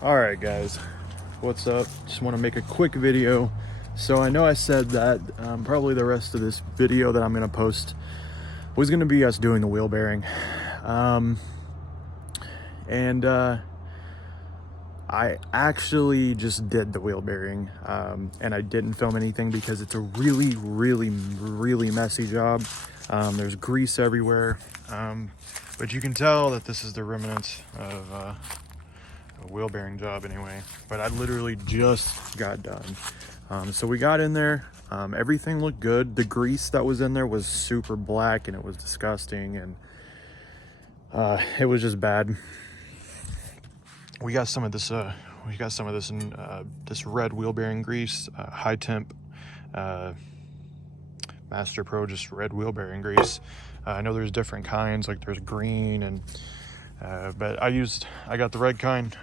All right, guys, what's up? Just want to make a quick video. So I know I said that probably the rest of this video that I'm going to post was going to be us doing the wheel bearing. I actually just did the wheel bearing, and I didn't film anything because it's a really messy job. There's grease everywhere, but you can tell that this is the remnants of a wheel bearing job anyway. But I literally just got done. So we got in there, everything looked good. The grease that was in there was super black and it was disgusting, and it was just bad. We got some of this in this red wheel bearing grease, high temp Master Pro, just red wheel bearing grease. I know there's different kinds, like there's green, and but I got the red kind.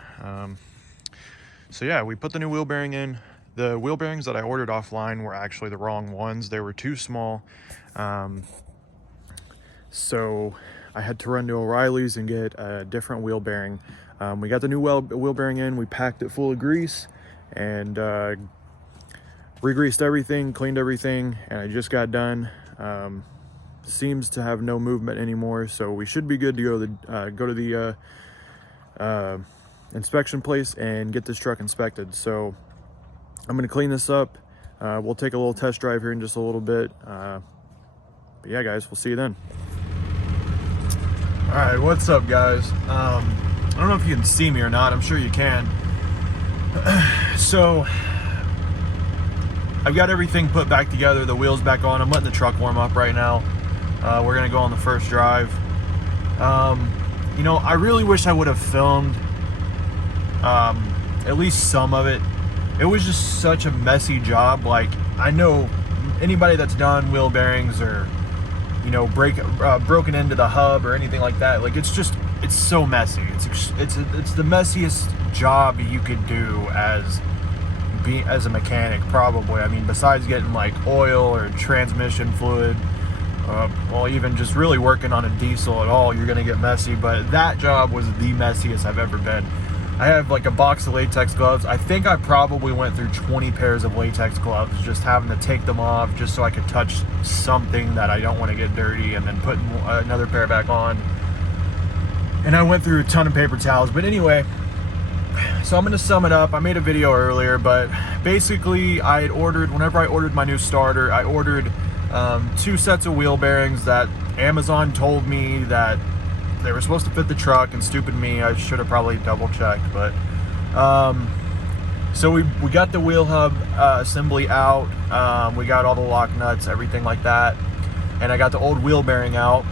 So yeah, we put the new wheel bearing in. The wheel bearings that I ordered offline were actually the wrong ones. They were too small. So I had to run to O'Reilly's and get a different wheel bearing. We got the new wheel bearing in, we packed it full of grease and re-greased everything, cleaned everything, and I just got done. Seems to have no movement anymore, so we should be good to go to the inspection place and get this truck inspected. So I'm gonna clean this up. We'll take a little test drive here in just a little bit. But yeah, guys, we'll see you then. All right, what's up, guys? I don't know if you can see me or not. I'm sure you can. So I've got everything put back together, the wheels back on. I'm letting the truck warm up right now. We're gonna go on the first drive. You know, I really wish I would have filmed at least some of it. It was just such a messy job. Like, I know anybody that's done wheel bearings or, you know, broken into the hub or anything like that, like, it's so messy. It's the messiest job you could do as a mechanic, probably. I mean, besides getting like oil or transmission fluid, well, even just really working on a diesel at all, you're gonna get messy. But that job was the messiest I've ever been. I have like a box of latex gloves. I think I probably went through 20 pairs of latex gloves, just having to take them off just so I could touch something that I don't want to get dirty, and then putting another pair back on. And I went through a ton of paper towels. But anyway, so I'm gonna sum it up. I made a video earlier, but basically whenever I ordered my new starter, I ordered 2 sets of wheel bearings that Amazon told me that they were supposed to fit the truck, and stupid me, I should have probably double checked. But so we got the wheel hub assembly out. We got all the lock nuts, everything like that, and I got the old wheel bearing out.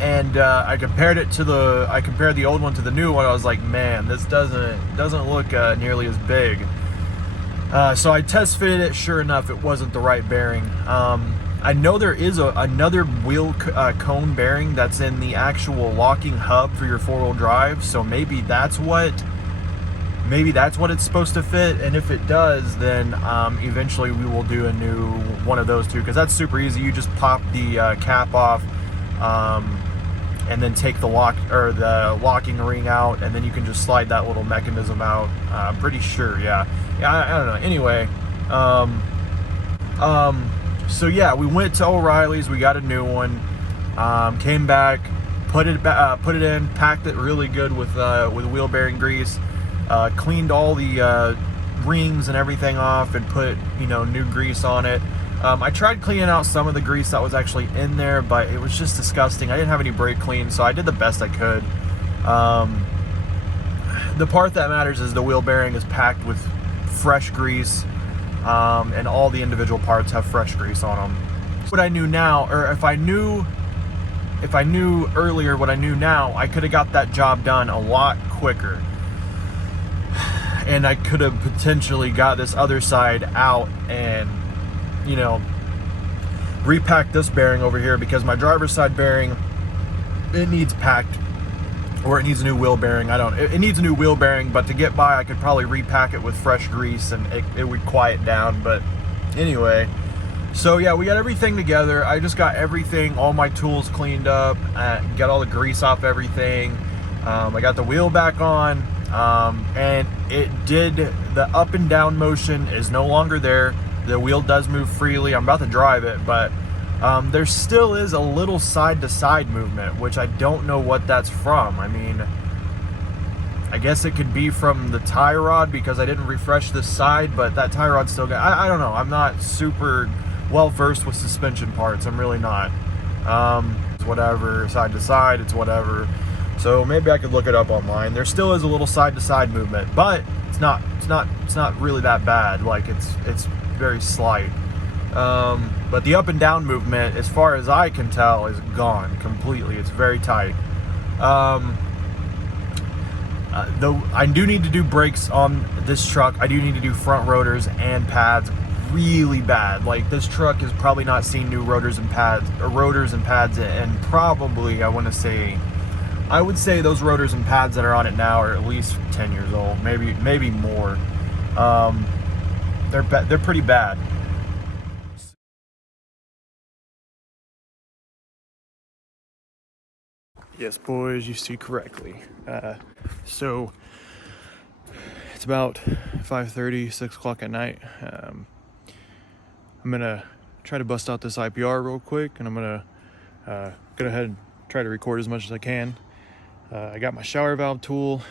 And I compared the old one to the new one. I was like, man, this doesn't look nearly as big. So I test fitted it. Sure enough, it wasn't the right bearing. I know there is another wheel cone bearing that's in the actual locking hub for your 4-wheel drive. So maybe that's what it's supposed to fit. And if it does, then eventually we will do a new one of those two, because that's super easy. You just pop the cap off. And then take the locking ring out, and then you can just slide that little mechanism out. I'm pretty sure, yeah. I don't know. Anyway, so yeah, we went to O'Reilly's. We got a new one. Came back, put it in, packed it really good with wheel bearing grease. Cleaned all the rings and everything off, and put, you know, new grease on it. I tried cleaning out some of the grease that was actually in there, but it was just disgusting. I didn't have any brake clean, so I did the best I could. The part that matters is the wheel bearing is packed with fresh grease, and all the individual parts have fresh grease on them. What I knew now, or if I knew earlier what I knew now, I could have got that job done a lot quicker. And I could have potentially got this other side out and, you know, repack this bearing over here, because my driver's side bearing, it needs packed, or it needs a new wheel bearing. It needs a new wheel bearing, but to get by, I could probably repack it with fresh grease, and it would quiet down. But anyway, so yeah, we got everything together. I just got everything, all my tools cleaned up, got all the grease off everything. I got the wheel back on. And the up and down motion is no longer there. The wheel does move freely. I'm about to drive it, but there still is a little side to side movement, which I don't know what that's from. I mean, I guess it could be from the tie rod because I didn't refresh this side, but that tie rod still got, I don't know. I'm not super well versed with suspension parts. I'm really not. It's whatever, side to side, it's whatever. So maybe I could look it up online. There still is a little side to side movement, but it's not really that bad. Like it's very slight. But the up and down movement, as far as I can tell, is gone completely. It's very tight. Though I do need to do brakes on this truck. I do need to do front rotors and pads really bad. Like, this truck has probably not seen new rotors and pads, and probably I would say those rotors and pads that are on it now are at least 10 years old, maybe more. They're pretty bad. Yes, boys, you see correctly. So it's about 5:30, 6 o'clock at night. I'm gonna try to bust out this IPR real quick, and I'm gonna go ahead and try to record as much as I can. I got my shower valve tool.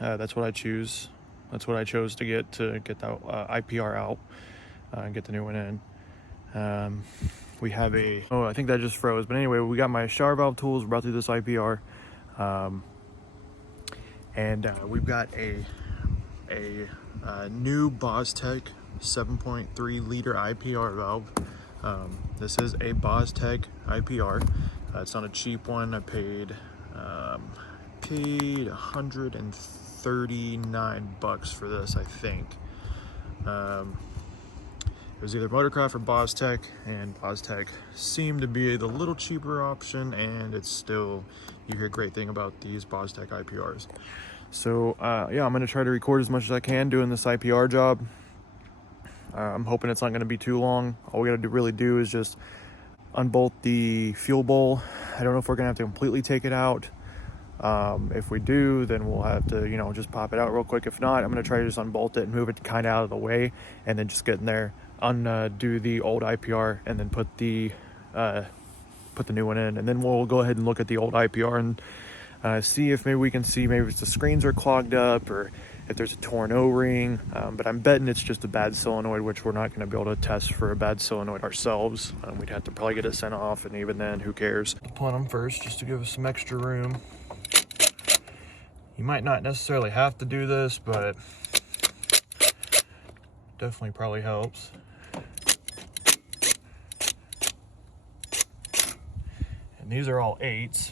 That's what I choose. That's what I chose to get that IPR out and get the new one in. We have I think that just froze. But anyway, we got my shower valve tools. We're about to do this IPR. And we've got a new Bostech 7.3 liter IPR valve. This is a Bostech IPR. It's not a cheap one. I paid $139 for this, I think. It was either Motorcraft or Bostech, and Bostech seemed to be the little cheaper option, and it's still, you hear a great thing about these Bostech IPRs. So yeah, I'm gonna try to record as much as I can doing this IPR job. I'm hoping it's not gonna be too long. All we gotta really do is just unbolt the fuel bowl. I don't know if we're gonna have to completely take it out. If we do, then we'll have to, just pop it out real quick. If not, I'm gonna try to just unbolt it and move it kind of out of the way, and then just get in there, undo the old IPR, and then put the new one in. And then we'll go ahead and look at the old IPR and see if maybe if the screens are clogged up or if there's a torn O-ring. But I'm betting it's just a bad solenoid, which we're not going to be able to test for a bad solenoid ourselves. We'd have to probably get it sent off, and even then, who cares? Plug them first just to give us some extra room. You might not necessarily have to do this, but definitely probably helps. And these are all 8s,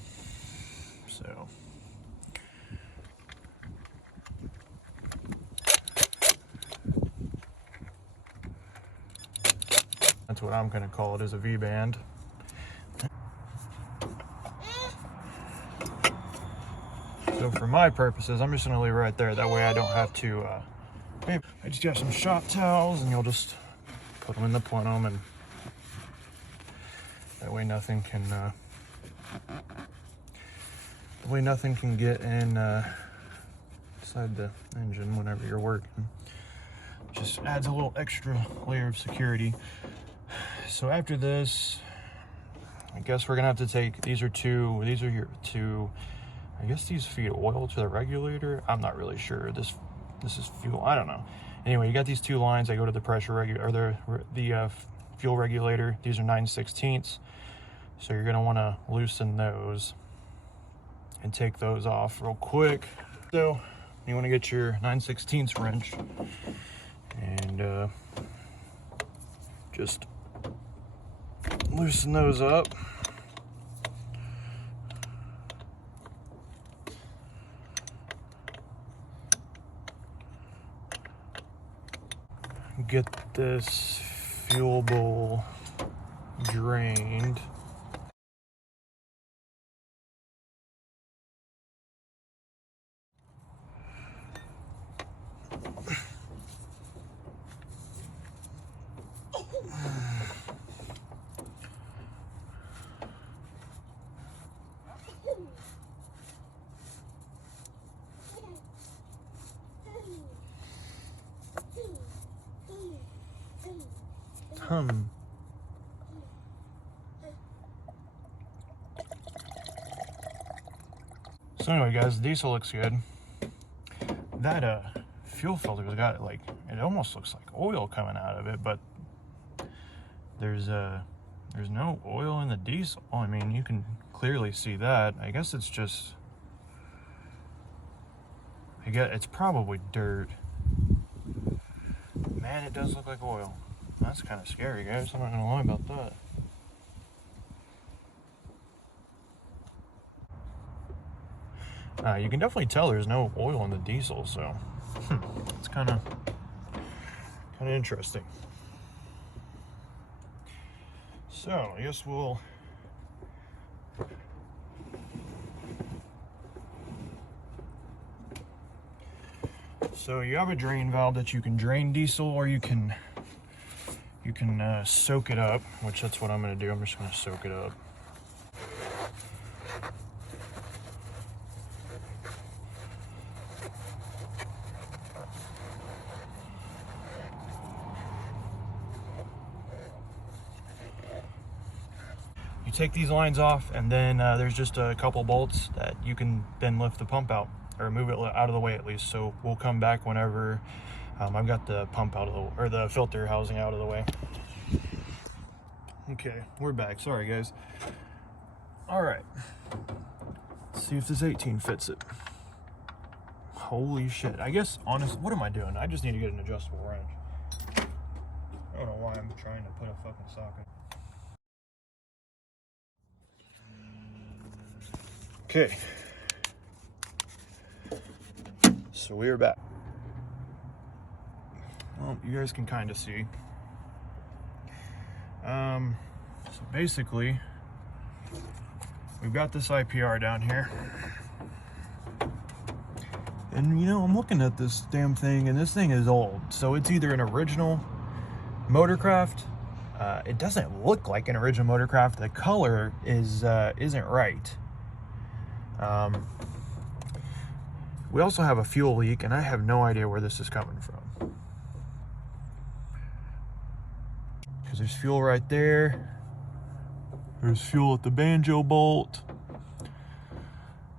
so. That's what I'm gonna call it, is a V-band. So for my purposes, I'm just gonna leave it right there. That way I don't have to, I just got some shop towels, and you'll just put them in the plenum, and that way nothing can get in inside the engine whenever you're working. Just adds a little extra layer of security. So after this, I guess we're gonna have to take, these are your two, I guess these feed oil to the regulator. I'm not really sure. This is fuel, I don't know. Anyway, you got these 2 lines. I go to the pressure regulator, or the fuel regulator. These are 9/16. So you're gonna wanna loosen those and take those off real quick. So you wanna get your 9/16 wrench and just loosen those up. Get this fuel bowl drained. So anyway, guys, the diesel looks good. That fuel filter's got like, it almost looks like oil coming out of it, but there's no oil in the diesel. I mean, you can clearly see that. I guess it's just, it's probably dirt. Man, it does look like oil. That's kind of scary, guys. I'm not gonna lie about that. You can definitely tell there's no oil in the diesel, so it's kind of interesting. So I guess we'll so you have a drain valve that you can drain diesel, or you can soak it up, which that's what I'm going to do. I'm just going to soak it up. You take these lines off, and then there's just a couple bolts that you can then lift the pump out, or move it out of the way at least. So we'll come back whenever I've got the pump out of the, or the filter housing out of the way. Okay, we're back. Sorry, guys. All right. Let's see if this 18 fits it. Holy shit. I guess, honestly, what am I doing? I just need to get an adjustable wrench. I don't know why I'm trying to put a fucking socket. Okay. So we are back. Well, you guys can kind of see. So basically, we've got this IPR down here. And you know, I'm looking at this damn thing, and this thing is old. So it's either an original Motorcraft. It doesn't look like an original Motorcraft. The color isn't right. We also have a fuel leak, and I have no idea where this is coming from. Because there's fuel right there. There's fuel at the banjo bolt.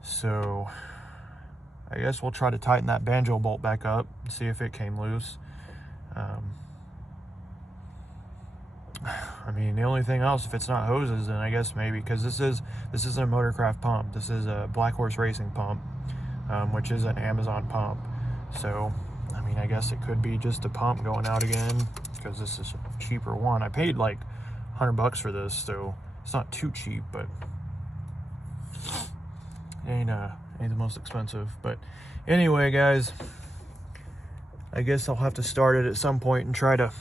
So I guess we'll try to tighten that banjo bolt back up and see if it came loose. I mean, the only thing else, if it's not hoses, then I guess maybe, because this is a Motorcraft pump. This is a Black Horse Racing pump, which is an Amazon pump. So I mean, I guess it could be just a pump going out again, because this is a cheaper one. I paid like $100 for this, so it's not too cheap, but ain't the most expensive. But anyway, guys, I guess I'll have to start it at some point and try to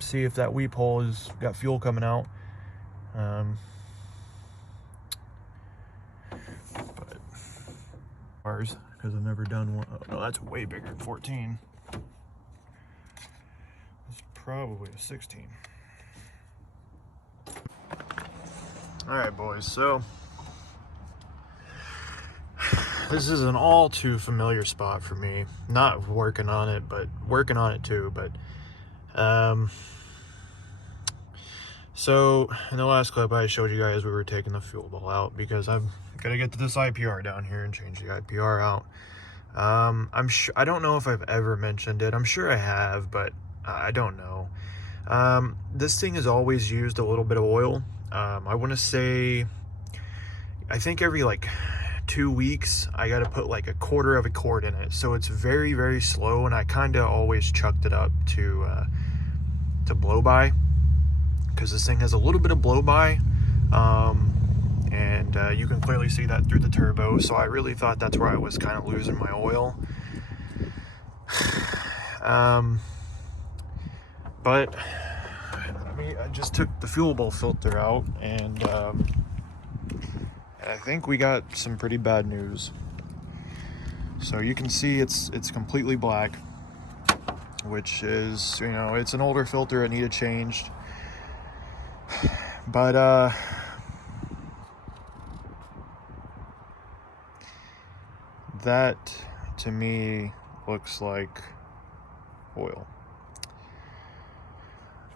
see if that weep hole has got fuel coming out. But ours, because I've never done one. Oh no, that's way bigger than 14. It's probably a 16. All right, boys, so this is an all too familiar spot for me. Not working on it, but working on it too. But so in the last clip I showed you guys we were taking the fuel bowl out, because I've got to get to this IPR down here and change the IPR out. I'm sure, I don't know if I've ever mentioned it. I'm sure I have, but I don't know. This thing has always used a little bit of oil. I want to say, I think every like 2 weeks I got to put like 1/4 of a quart in it, so it's very, very slow, and I kind of always chucked it up to blow by, because this thing has a little bit of blow by, and you can clearly see that through the turbo. So I really thought that's where I was kind of losing my oil. But I just took the fuel bowl filter out, and I think we got some pretty bad news. So you can see it's completely black, which is, you know, it's an older filter. It needed changed. But that to me looks like oil.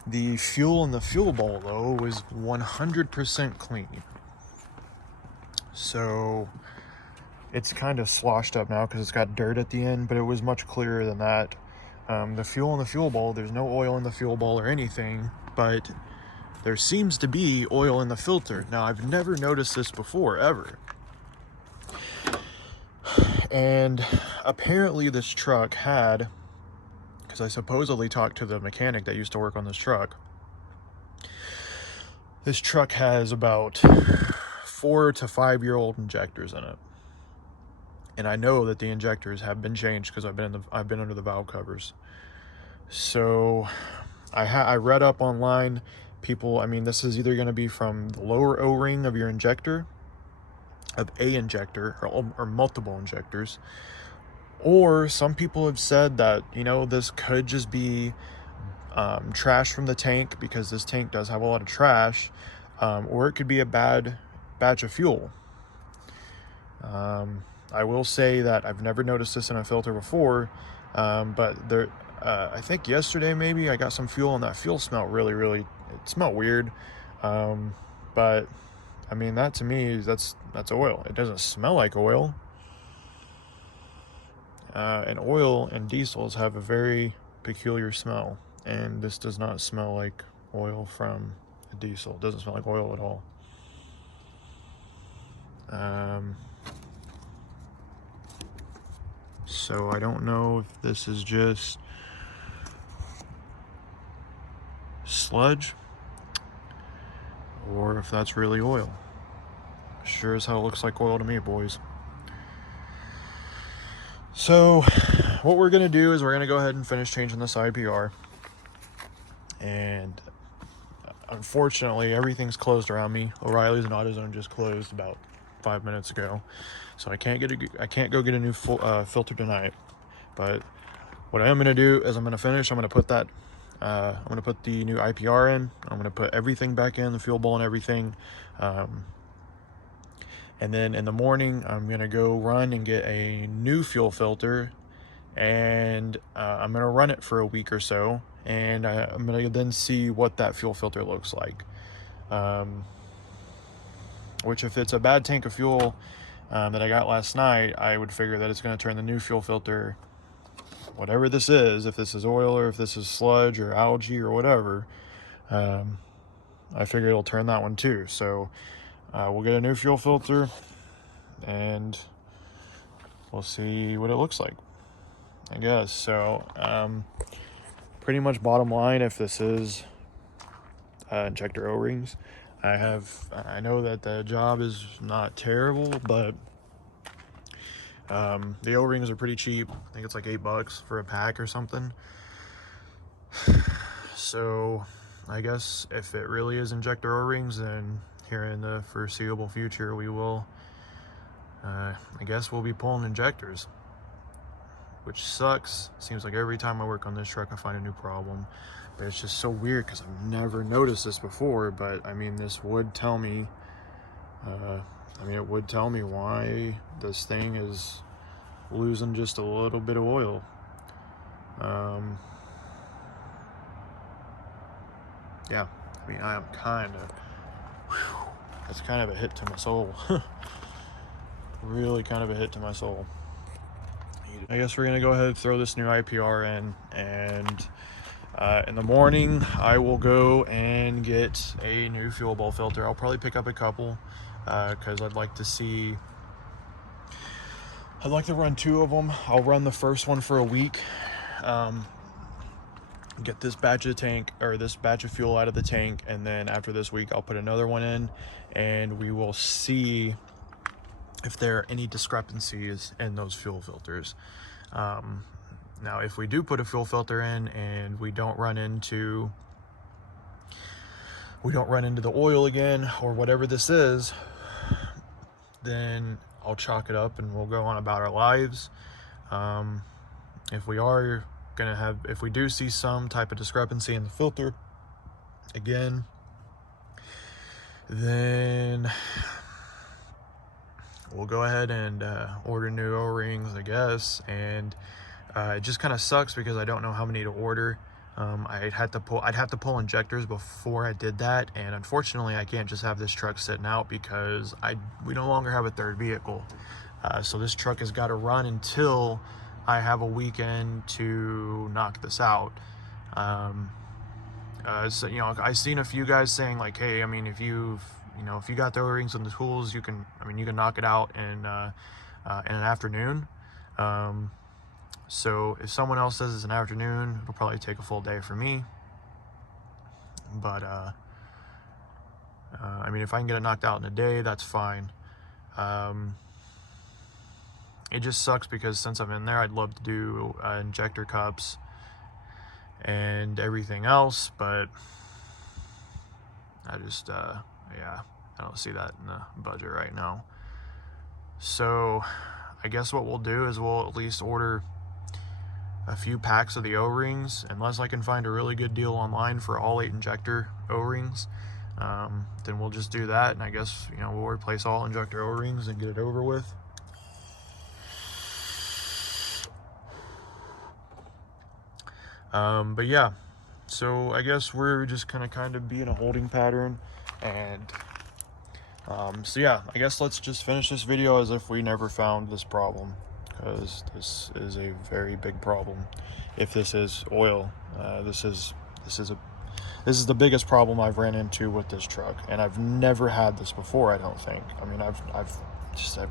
The fuel in the fuel bowl, though, was 100% clean. So it's kind of sloshed up now because it's got dirt at the end, but it was much clearer than that. The fuel in the fuel bowl, there's no oil in the fuel bowl or anything, but there seems to be oil in the filter. Now, I've never noticed this before, ever. And apparently this truck had, because I supposedly talked to the mechanic that used to work on this truck has about 4 to 5 year old injectors in it. And I know that the injectors have been changed because I've been under the valve covers. So I read up online, people, I mean, this is either going to be from the lower O-ring of your injector, of a injector, or multiple injectors, or some people have said that, you know, this could just be trash from the tank, because this tank does have a lot of trash, or it could be a bad batch of fuel. I will say that I've never noticed this in a filter before, but there, I think yesterday maybe I got some fuel, and that fuel smelled really, it smelled weird. But I mean, that to me, that's oil. It doesn't smell like oil. And oil and diesels have a very peculiar smell, and this does not smell like oil from a diesel. It doesn't smell like oil at all. So I don't know if this is just sludge or if that's really oil. Sure as hell looks like oil to me, boys. So what we're gonna do is we're gonna go ahead and finish changing this IPR. And unfortunately, everything's closed around me. O'Reilly's and AutoZone just closed about 5 minutes ago, so I can't go get a new filter tonight. But what I am gonna do is I'm gonna put that I'm gonna put the new IPR in. I'm gonna put everything back in, the fuel bowl and everything, and then in the morning I'm gonna go run and get a new fuel filter, and I'm gonna run it for a week or so, and I'm gonna then see what that fuel filter looks like. Which, if it's a bad tank of fuel that I got last night, I would figure that it's going to turn the new fuel filter, whatever this is, if this is oil or if this is sludge or algae or whatever, I figure it'll turn that one too. So we'll get a new fuel filter and we'll see what it looks like, I guess. So pretty much bottom line, if this is injector O-rings, I know that the job is not terrible, but the O-rings are pretty cheap. I think it's like $8 for a pack or something. So I guess if it really is injector O-rings, then here in the foreseeable future we will, I guess we'll be pulling injectors, which sucks. Seems like every time I work on this truck I find a new problem. But it's just so weird because I've never noticed this before. But I mean, this would tell me, it would tell me why this thing is losing just a little bit of oil. Yeah, I mean, I am that's kind of a hit to my soul. Really kind of a hit to my soul. I guess we're gonna go ahead and throw this new IPR in, and in the morning I will go and get a new fuel bowl filter. I'll probably pick up a couple because I'd like to run 2 of them. I'll run the first one for a week, get this batch of fuel out of the tank, and then after this week I'll put another one in, and we will see if there are any discrepancies in those fuel filters. Now, if we do put a fuel filter in and we don't run into the oil again or whatever this is, then I'll chalk it up and we'll go on about our lives. If we do see some type of discrepancy in the filter again, then we'll go ahead and order new O-rings, I guess. And it just kind of sucks because I don't know how many to order. I'd have to pull injectors before I did that, and unfortunately I can't just have this truck sitting out because we no longer have a third vehicle. So this truck has got to run until I have a weekend to knock this out. So, you know, I've seen a few guys saying like, hey, I mean, if you got the O-rings and the tools, you can knock it out in an afternoon. So if someone else says it's an afternoon, it'll probably take a full day for me. But I mean, if I can get it knocked out in a day, that's fine. It just sucks because since I'm in there, I'd love to do injector cups and everything else, but I just yeah, I don't see that in the budget right now. So I guess what we'll do is we'll at least order a few packs of the O-rings, unless I can find a really good deal online for all 8 injector O-rings. Then we'll just do that, and I guess, you know, we'll replace all injector O-rings and get it over with. But yeah, so I guess we're just gonna kind of be in a holding pattern, and so yeah, I guess let's just finish this video as if we never found this problem, because this is a very big problem. If this is oil, this is the biggest problem I've ran into with this truck, and I've never had this before. I don't think. I mean, I've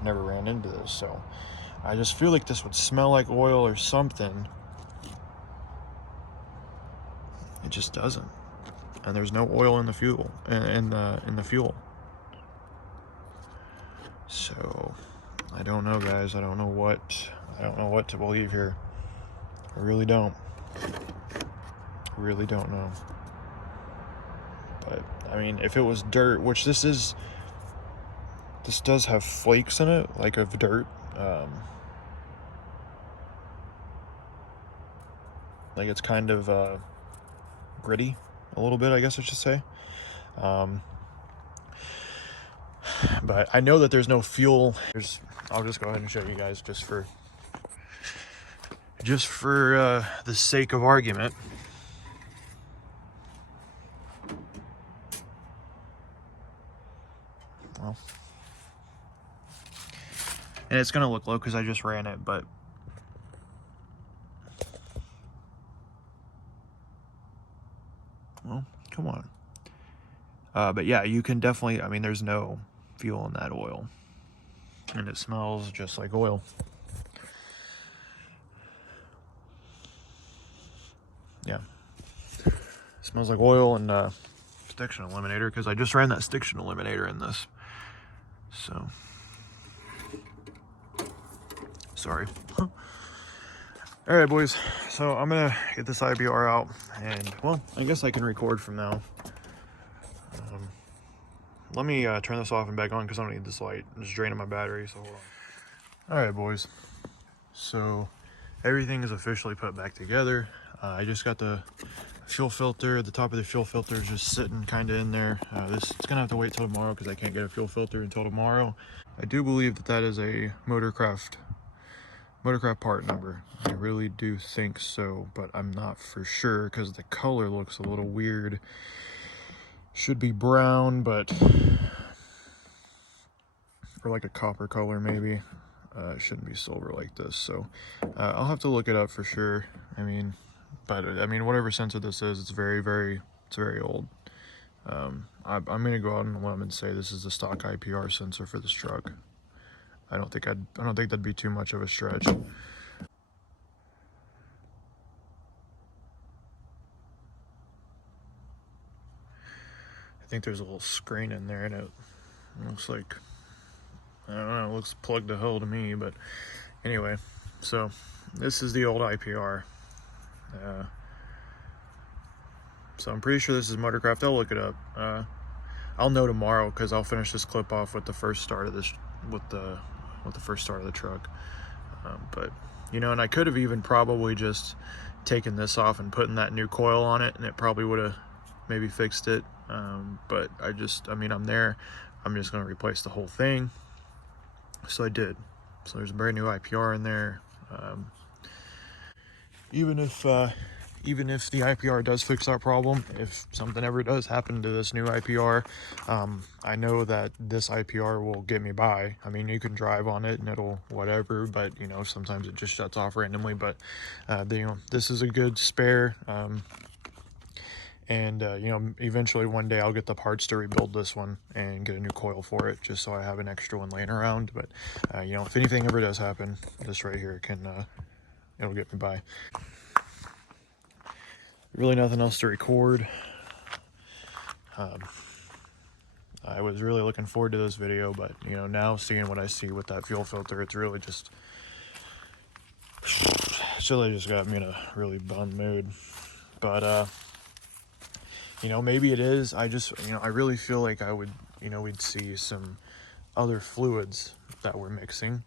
never ran into this, so I just feel like this would smell like oil or something. It just doesn't, and there's no oil in the fuel, in the fuel. So I don't know, guys. I don't know what to believe here. I really don't. I really don't know. But I mean, if it was dirt, which this does have flakes in it, like of dirt. Like it's kind of gritty a little bit, I guess I should say. But I know that there's no fuel. I'll just go ahead and show you guys just for the sake of argument. Well, and it's gonna look low because I just ran it, but well, come on. But yeah, you can definitely, I mean, there's no fuel in that oil, and it smells just like oil. Yeah, it smells like oil and stiction eliminator, because I just ran that stiction eliminator in this. So sorry. All right, boys, so I'm gonna get this IPR out, and well, I guess I can record from now. Let me turn this off and back on because I don't need this light. I'm just draining my battery, so hold on. All right, boys, so everything is officially put back together. I just got the fuel filter. The top of the fuel filter is just sitting kind of in there. It's gonna have to wait till tomorrow because I can't get a fuel filter until tomorrow. I do believe that is a Motorcraft part number. I really do think so, but I'm not for sure because the color looks a little weird. Should be brown, but or like a copper color maybe. It shouldn't be silver like this, so I'll have to look it up for sure. I mean, but I mean, whatever sensor this is, it's very old. I'm gonna go out on a limb and say this is the stock IPR sensor for this truck. I don't think that'd be too much of a stretch. I think there's a little screen in there, and it looks like, I don't know, it looks plugged to hell to me, but anyway, so this is the old IPR. So I'm pretty sure this is Motorcraft. I'll look it up. I'll know tomorrow because I'll finish this clip off with the first start of this, with the first start of the truck. But you know, and I could have even probably just taken this off and putting that new coil on it, and it probably would have maybe fixed it. But I mean, I'm there. I'm just going to replace the whole thing. So I did. So there's a brand new IPR in there. Even if even if the IPR does fix that problem, if something ever does happen to this new IPR, I know that this IPR will get me by. I mean, you can drive on it and it'll whatever, but you know, sometimes it just shuts off randomly. But you know, this is a good spare. And you know, eventually one day I'll get the parts to rebuild this one and get a new coil for it, just so I have an extra one laying around. But you know, if anything ever does happen, this right here can it'll get me by. Really nothing else to record. I was really looking forward to this video, but you know, now seeing what I see with that fuel filter, it's really just got me in a really bummed mood. But you know, maybe it is. I just, you know, I really feel like I would, you know, we'd see some other fluids that we're mixing,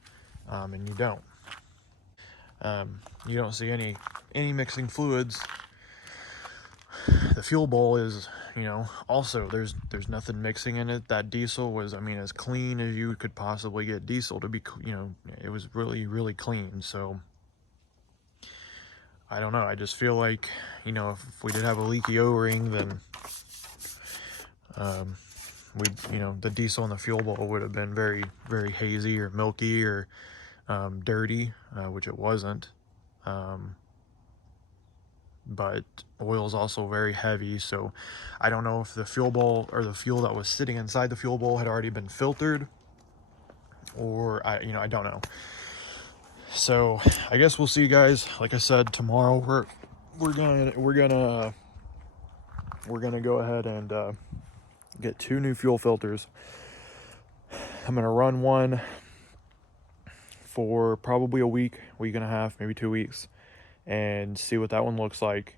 and you don't. You don't see any mixing fluids. The fuel bowl is, you know, also there's nothing mixing in it. That diesel was, I mean, as clean as you could possibly get diesel to be, you know, it was really clean. So I don't know, I just feel like, you know, if we did have a leaky O-ring, then we'd, you know, the diesel in the fuel bowl would have been very hazy or milky or dirty, which it wasn't. But oil is also very heavy, so I don't know if the fuel bowl or the fuel that was sitting inside the fuel bowl had already been filtered, or you know, I don't know. So I guess we'll see you guys. Like I said, tomorrow we're gonna go ahead and get 2 new fuel filters. I'm gonna run one for probably a week and a half, maybe 2 weeks, and see what that one looks like.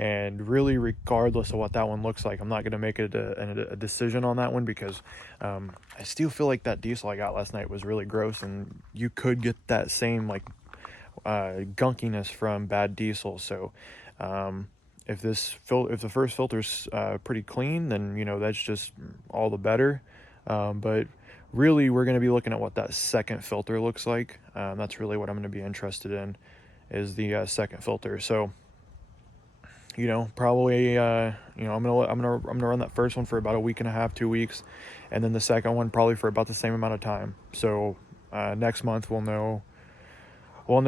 And really, regardless of what that one looks like, I'm not going to make a decision on that one, because I still feel like that diesel I got last night was really gross, and you could get that same like gunkiness from bad diesel. So if the first filter's pretty clean, then you know, that's just all the better. But really, we're going to be looking at what that second filter looks like. That's really what I'm going to be interested in, is the second filter. So you know, probably you know, I'm gonna run that first one for about a week and a half, 2 weeks, and then the second one probably for about the same amount of time. So next month we'll know you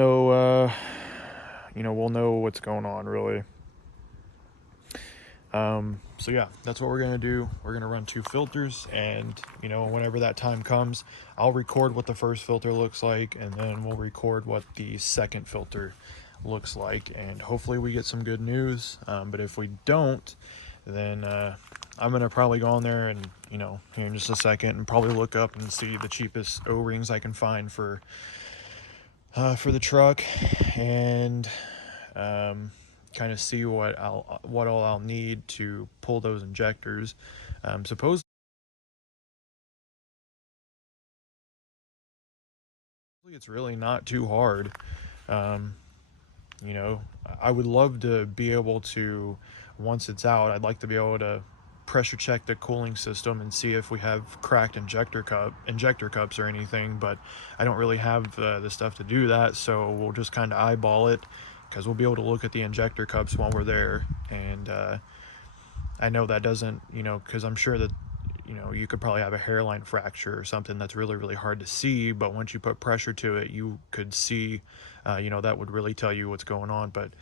know, we'll know what's going on, really. So yeah, that's what we're gonna do. We're gonna run 2 filters, and you know, whenever that time comes, I'll record what the first filter looks like, and then we'll record what the second filter looks like, and hopefully we get some good news. But if we don't, then I'm gonna probably go on there and, you know, here in just a second, and probably look up and see the cheapest O-rings I can find for the truck, and kind of see what all I'll need to pull those injectors. Supposedly it's really not too hard. You know, I would love to be able to, once it's out, I'd like to be able to pressure check the cooling system and see if we have cracked injector cups or anything, but I don't really have the stuff to do that, so we'll just kind of eyeball it, because we'll be able to look at the injector cups while we're there. And I know that doesn't, you know, because I'm sure that, you know, you could probably have a hairline fracture or something that's really hard to see, but once you put pressure to it, you could see, you know, that would really tell you what's going on. But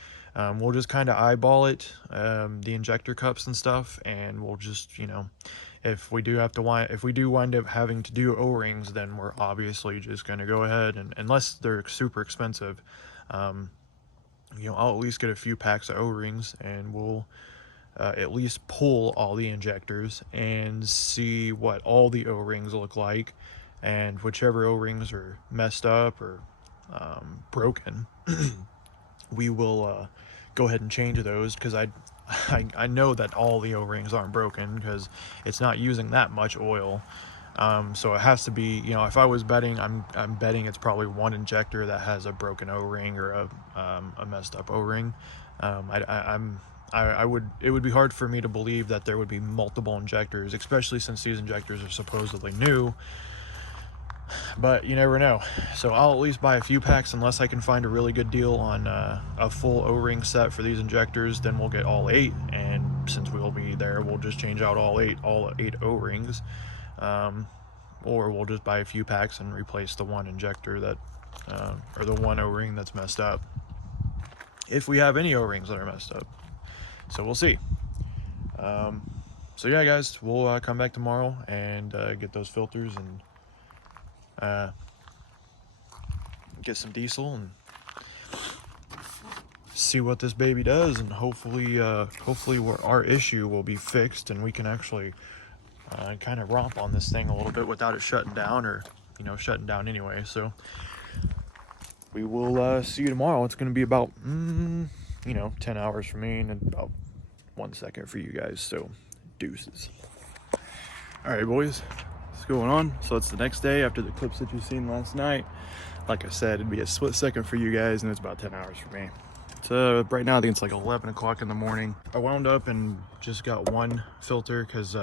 we'll just kind of eyeball it, the injector cups and stuff, and we'll just, you know, if we do wind up having to do O-rings, then we're obviously just going to go ahead, and unless they're super expensive, you know, I'll at least get a few packs of O-rings, and we'll at least pull all the injectors and see what all the O-rings look like, and whichever O-rings are messed up or broken, we will go ahead and change those, because I know that all the O-rings aren't broken, because it's not using that much oil. So it has to be, you know, if I was betting, I'm betting it's probably one injector that has a broken O-ring or a messed up O-ring. It would be hard for me to believe that there would be multiple injectors, especially since these injectors are supposedly new. but you never know. So I'll at least buy a few packs unless I can find a really good deal on a full O-ring set for these injectors. Then we'll get all 8, and since we'll be there, we'll just change out all eight O-rings, or we'll just buy a few packs and replace the one injector that or the one O-ring that's messed up, if we have any O-rings that are messed up. So we'll see. So yeah, guys, we'll come back tomorrow and get those filters and get some diesel and see what this baby does, and hopefully our issue will be fixed and we can actually kind of romp on this thing a little bit without it shutting down, or shutting down anyway. So we will see you tomorrow. It's going to be about 10 hours for me and about 1 second for you guys. So deuces. All right, boys, what's going on? So it's the next day after the clips that you've seen last night. Like I said, it'd be a split second for you guys, and it's about 10 hours for me. So right now I think it's like 11 o'clock in the morning. I wound up and just got one filter because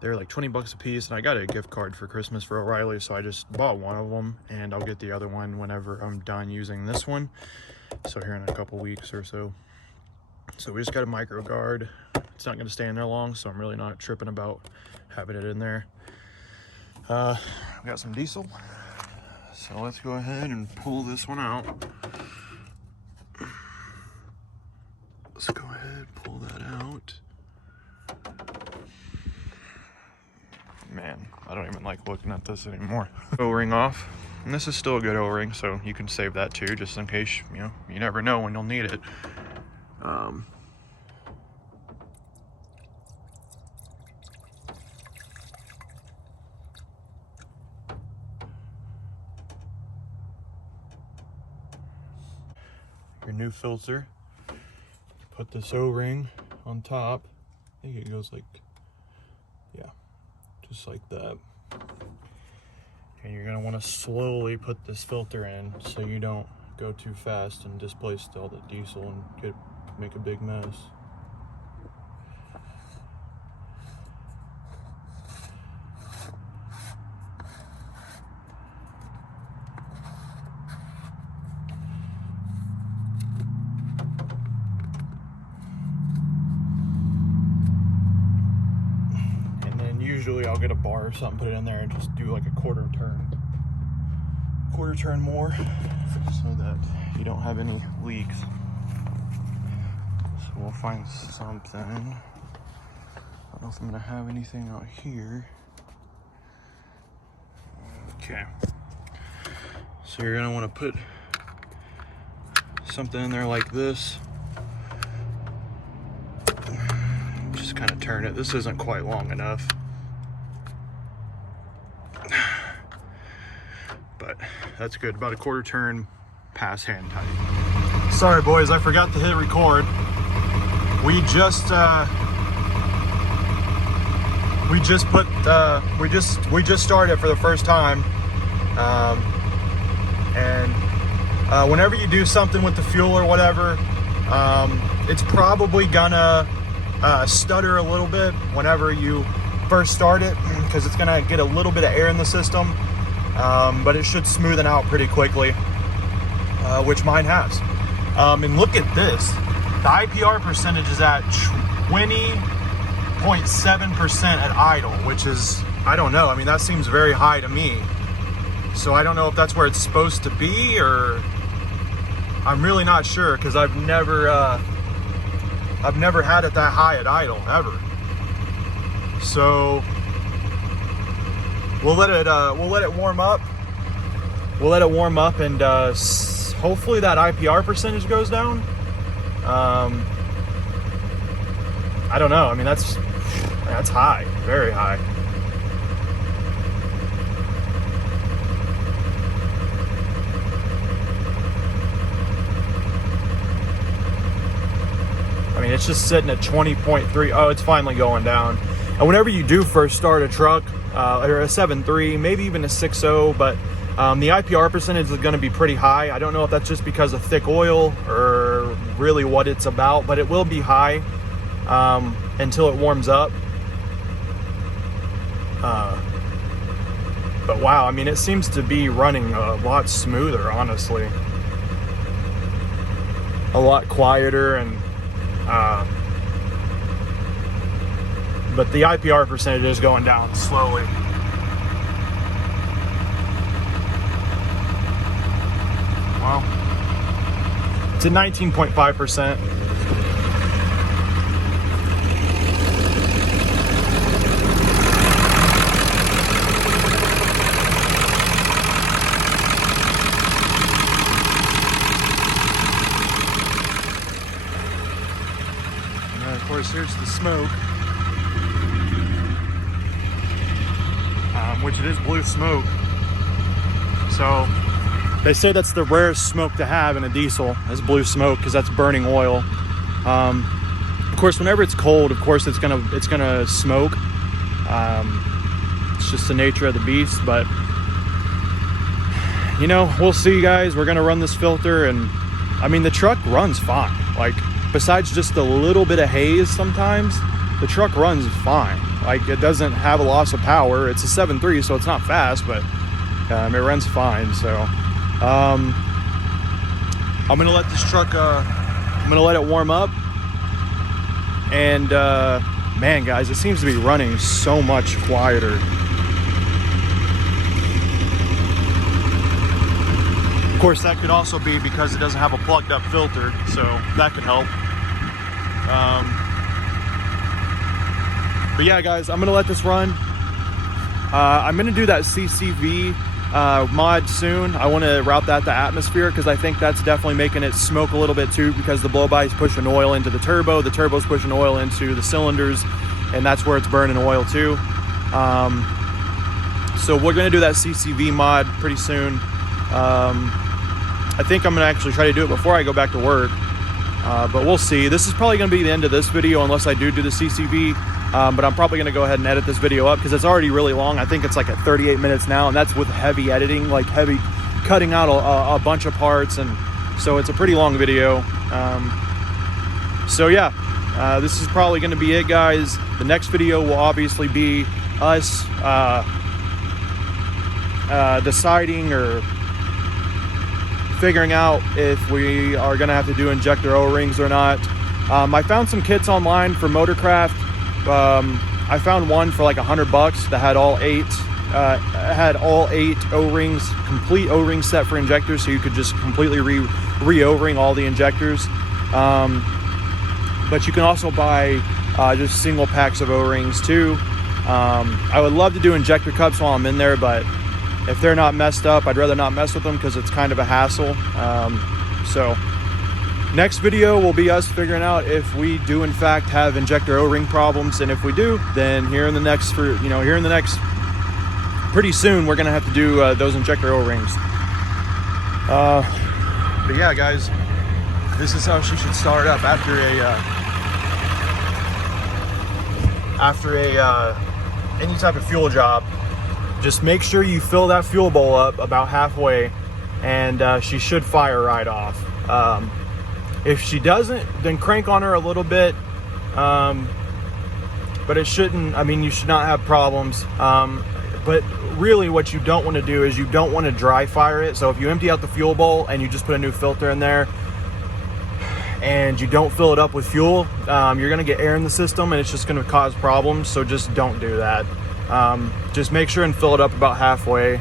they're like 20 bucks a piece, and I got a gift card for Christmas for O'Reilly, so I just bought one of them, and I'll get the other one whenever I'm done using this one, so here in a couple weeks or so. So we just got a micro guard. It's not going to stay in there long, so I'm really not tripping about having it in there. We got some diesel, so let's go ahead and pull this one out. Let's go ahead, pull that out. Man, I don't even like looking at this anymore. O-ring off, and this is still a good O-ring, so you can save that too, just in case, you never know when you'll need it. Your new filter. Put this O-ring on top. I think it goes like, yeah, just like that. And you're gonna want to slowly put this filter in so you don't go too fast and displace all the diesel and make a big mess. Usually I'll get a bar or something, put it in there, and just do like a quarter turn more, so that you don't have any leaks. So we'll find something. I don't know if I'm gonna have anything out here. Okay, so you're gonna want to put something in there like this. Just kind of turn it. This isn't quite long enough, but that's good. About a quarter turn past hand tight. Sorry, boys, I forgot to hit record. We just started for the first time, and whenever you do something with the fuel or whatever, it's probably gonna stutter a little bit whenever you first start it, because it's gonna get a little bit of air in the system. But it should smoothen out pretty quickly, which mine has. And look at this. The IPR percentage is at 20.7% at idle, which is, I don't know. I mean, that seems very high to me. So I don't know if that's where it's supposed to be, or I'm really not sure, because I've never had it that high at idle, ever. So we'll let it warm up. We'll let it warm up, and hopefully that IPR percentage goes down. I don't know. I mean, that's high, very high. I mean, it's just sitting at 20.3. Oh, it's finally going down. And whenever you do first start a truck, or a 7.3, maybe even a 6.0, but the IPR percentage is going to be pretty high. I don't know if that's just because of thick oil or really what it's about, but it will be high until it warms up. But wow, I mean, it seems to be running a lot smoother, honestly. A lot quieter, and but the IPR percentage is going down slowly. Wow. It's at 19.5%. Of course, here's the smoke, which it is blue smoke. So they say that's the rarest smoke to have in a diesel, is blue smoke, because that's burning oil. Of course, whenever it's cold, of course it's gonna smoke. It's just the nature of the beast. But you know, we'll see, guys. We're gonna run this filter, and I mean, the truck runs fine. Like, besides just a little bit of haze sometimes, the truck runs fine. Like, it doesn't have a loss of power. It's a 7.3, so it's not fast, but it runs fine. So I'm gonna let this truck, I'm gonna let it warm up. And man, guys, it seems to be running so much quieter. Of course, that could also be because it doesn't have a plugged up filter, so that could help. But yeah, guys, I'm gonna let this run. I'm gonna do that CCV mod soon. I want to route that to atmosphere, because I think that's definitely making it smoke a little bit too, because the blow by is pushing oil into the turbo's pushing oil into the cylinders, and that's where it's burning oil too. So we're gonna do that CCV mod pretty soon. I think I'm gonna actually try to do it before I go back to work, but we'll see. This is probably gonna be the end of this video unless I do the CCV, but I'm probably gonna go ahead and edit this video up because it's already really long. I think it's like at 38 minutes now, and that's with heavy editing, like heavy cutting out a bunch of parts, and so it's a pretty long video. So yeah, this is probably gonna be it, guys. The next video will obviously be us deciding or figuring out if we are gonna have to do injector O-rings or not. I found some kits online for Motorcraft. I found one for like $100 that had all eight O-rings, complete O-ring set for injectors, so you could just completely re-O-ring all the injectors. But you can also buy just single packs of O-rings too. I would love to do injector cups while I'm in there, but if they're not messed up, I'd rather not mess with them because it's kind of a hassle. So next video will be us figuring out if we do in fact have injector O-ring problems, and if we do, then here in the next pretty soon, we're gonna have to do those injector O-rings. But yeah, guys, this is how she should start up after any type of fuel job. Just make sure you fill that fuel bowl up about halfway, and she should fire right off. If she doesn't, then crank on her a little bit, but it shouldn't, I mean, you should not have problems. But really what you don't want to do is you don't want to dry fire it. So if you empty out the fuel bowl and you just put a new filter in there and you don't fill it up with fuel, you're going to get air in the system, and it's just going to cause problems. So just don't do that. Just make sure and fill it up about halfway,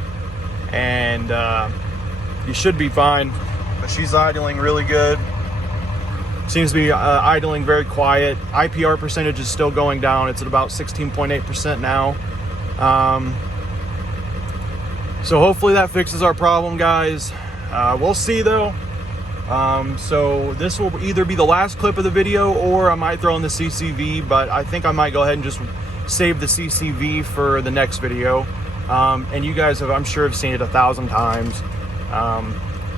and you should be fine. But she's idling really good. Seems to be idling very quiet. IPR percentage is still going down. It's at about 16.8% now. So hopefully that fixes our problem, guys. We'll see though. So this will either be the last clip of the video, or I might throw in the CCV, but I think I might go ahead and just save the CCV for the next video. And you guys have, I'm sure, have seen it 1,000 times.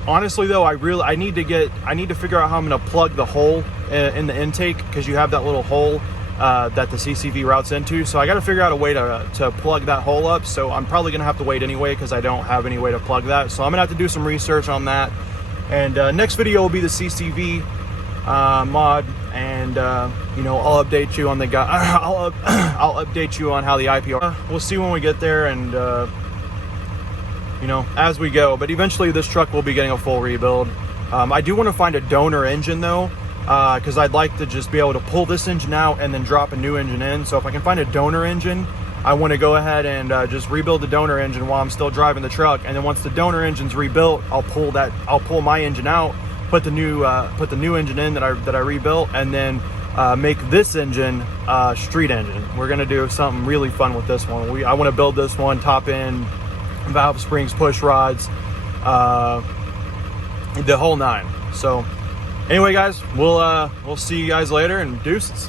Honestly though, I need to figure out how I'm going to plug the hole in the intake, because you have that little hole that the CCV routes into. So I got to figure out a way to plug that hole up. So I'm probably going to have to wait anyway, because I don't have any way to plug that. So I'm going to have to do some research on that. And next video will be the CCV mod, and you know, I'll update you on the I'll update you on how the IPR. We'll see when we get there, and you know, as we go. But eventually this truck will be getting a full rebuild. I do want to find a donor engine though, because I'd like to just be able to pull this engine out and then drop a new engine in. So if I can find a donor engine, I want to go ahead and just rebuild the donor engine while I'm still driving the truck. And then once the donor engine's rebuilt, I'll pull my engine out, put the new engine in that I rebuilt, and then make this engine street engine. We're gonna do something really fun with this one. I want to build this one top end, valve springs, push rods, the whole nine. So anyway guys, we'll see you guys later, and deuces.